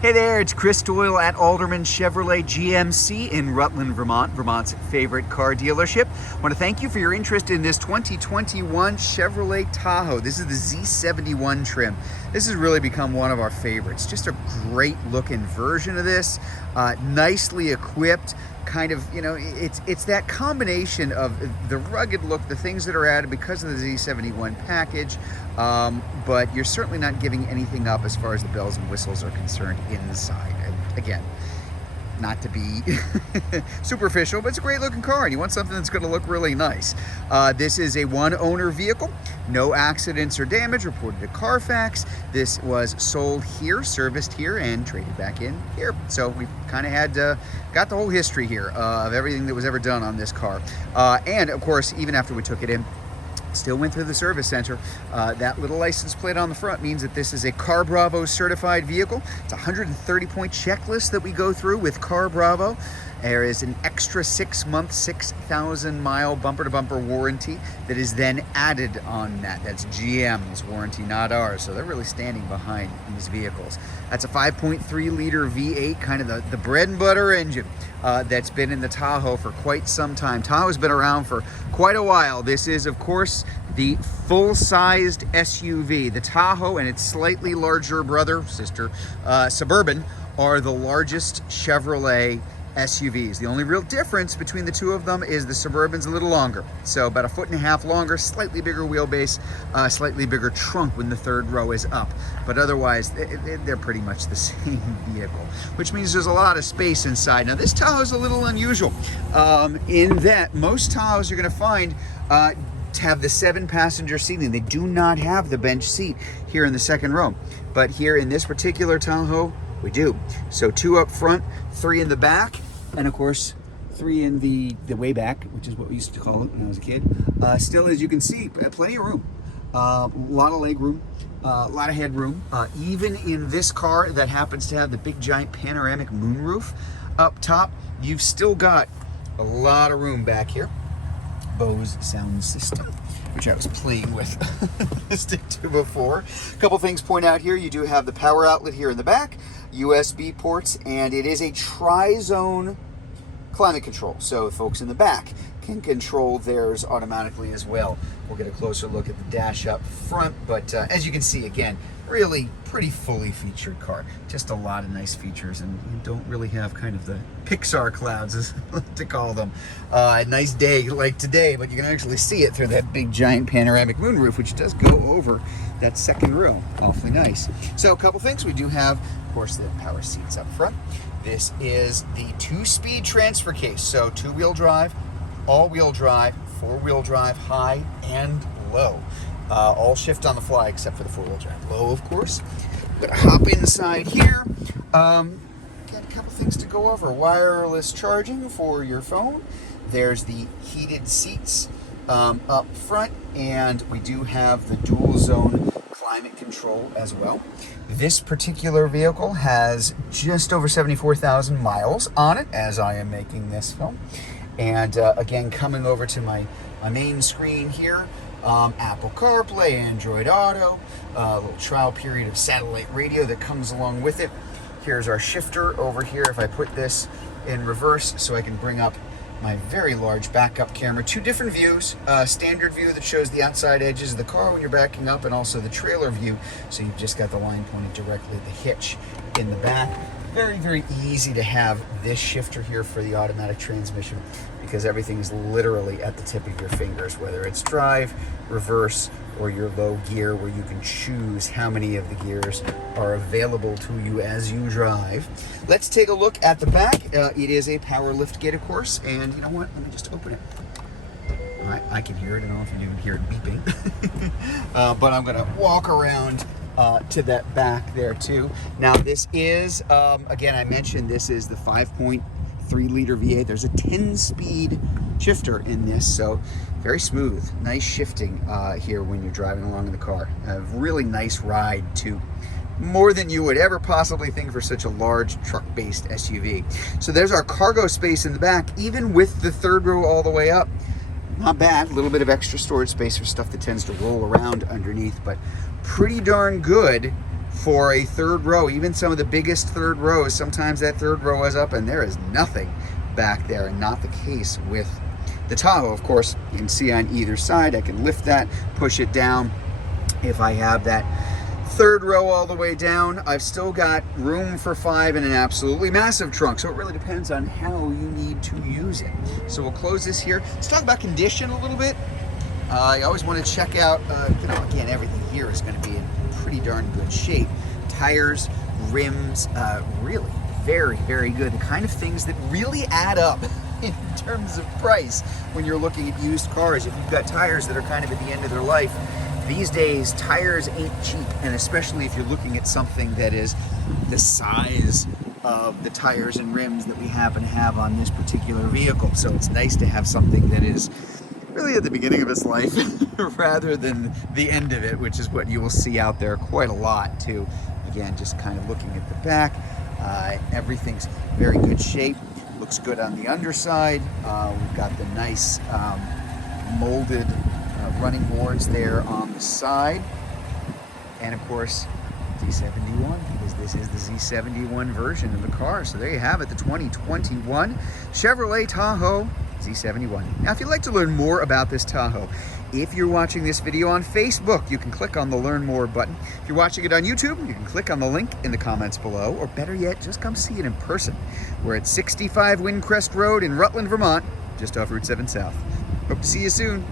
Hey there, it's Chris Doyle at Alderman Chevrolet GMC in Rutland, Vermont, Vermont's favorite car dealership. I want to thank you for your interest in this 2021 Chevrolet Tahoe. This is the Z71 trim. This has really become one of our favorites. Just a great looking version of this, nicely equipped. Kind of, you know, it's that combination of the rugged look, the things that are added because of the Z71 package, but you're certainly not giving anything up as far as the bells and whistles are concerned inside. And again, not to be superficial, but it's a great looking car and you want something that's going to look really nice. This is a one owner vehicle, no accidents or damage reported to Carfax. This was sold here, serviced here, and traded back in here. So we kind of had got the whole history here of everything that was ever done on this car. And of course, even after we took it in, still went through the service center. That little license plate on the front means that this is a Car Bravo certified vehicle. It's a 130-point checklist that we go through with Car Bravo. There is an extra 6-month, 6,000-mile bumper-to-bumper warranty that is then added on that. That's GM's warranty, not ours. So they're really standing behind these vehicles. That's a 5.3-liter V8, kind of the bread and butter engine that's been in the Tahoe for quite some time. Tahoe's been around for quite a while. This is, of course, the full-sized SUV. The Tahoe and its slightly larger brother, sister, Suburban, are the largest Chevrolet SUVs. The only real difference between the two of them is the Suburban's a little longer. So about 1.5 feet longer, slightly bigger wheelbase, slightly bigger trunk when the third row is up. But otherwise, they're pretty much the same vehicle, which means there's a lot of space inside. Now this Tahoe is a little unusual in that most Tahoes you're going to find have the 7-passenger seating. They do not have the bench seat here in the second row. But here in this particular Tahoe, we do. So 2 up front, 3 in the back, and of course 3 in the way back, which is what we used to call it when I was a kid. Still, as you can see, plenty of room. A lot of leg room, a lot of headroom. Even in this car that happens to have the big giant panoramic moonroof up top, you've still got a lot of room back here. Bose sound system, which I was playing with stick to before. A couple things point out here. You do have the power outlet here in the back, USB ports, and it is a tri-zone climate control. So folks in the back can control theirs automatically as well. We'll get a closer look at the dash up front, but as you can see, again, really pretty fully featured car. Just a lot of nice features, and you don't really have kind of the Pixar clouds, as I like to call them. A nice day like today, but you can actually see it through that big giant panoramic moonroof, which does go over that second row. Awfully nice. So a couple things. We do have, of course, the power seats up front. This is the 2-speed transfer case, so 2-wheel drive, all-wheel drive, 4-wheel drive, high and low. All shift on the fly except for the 4-wheel drive. Low, of course. I'm gonna hop inside here. Got a couple things to go over. Wireless charging for your phone. There's the heated seats up front, and we do have the dual zone climate control as well. This particular vehicle has just over 74,000 miles on it as I am making this film. And again, coming over to my main screen here, Apple CarPlay, Android Auto, a little trial period of satellite radio that comes along with it. Here's our shifter over here. If I put this in reverse so I can bring up my very large backup camera, 2 different views, standard view that shows the outside edges of the car when you're backing up, and also the trailer view, so you've just got the line pointed directly at the hitch in the back. Very, very easy to have this shifter here for the automatic transmission, because everything is literally at the tip of your fingers, whether it's drive, reverse, or your low gear, where you can choose how many of the gears are available to you as you drive. Let's take a look at the back. It is a power lift gate, of course, and you know what? Let me just open it. I can hear it. I don't know if you can hear it beeping, but I'm going to walk around to that back there too. Now this is, again, I mentioned this is the 5.3-liter V8. There's a 10-speed shifter in this, so very smooth, nice shifting here when you're driving along in the car. A really nice ride too. More than you would ever possibly think for such a large truck-based SUV. So there's our cargo space in the back, even with the third row all the way up. Not bad, a little bit of extra storage space for stuff that tends to roll around underneath, but pretty darn good for a third row. Even some of the biggest third rows, sometimes that third row is up and there is nothing back there, and not the case with the Tahoe. Of course, you can see on either side, I can lift that, push it down. If I have that third row all the way down, I've still got room for 5 in an absolutely massive trunk. So it really depends on how you need to use it. So we'll close this here. Let's talk about condition a little bit. I always want to check out, again, everything here is going to be in pretty darn good shape. Tires, rims, really very, very good. The kind of things that really add up in terms of price when you're looking at used cars. If you've got tires that are kind of at the end of their life, these days, tires ain't cheap, and especially if you're looking at something that is the size of the tires and rims that we happen to have on this particular vehicle. So it's nice to have something that is really at the beginning of its life rather than the end of it, which is what you will see out there quite a lot too. Again, just kind of looking at the back, everything's very good shape. Looks good on the underside. We've got the nice molded running boards there on the side, and of course Z71, because this is the Z71 version of the car. So there you have it, the 2021 Chevrolet Tahoe Z71. Now, if you'd like to learn more about this Tahoe, if you're watching this video on Facebook, you can click on the Learn More button. If you're watching it on YouTube, you can click on the link in the comments below, or better yet, just come see it in person. We're at 65 Windcrest Road in Rutland, Vermont, just off Route 7 South. Hope to see you soon.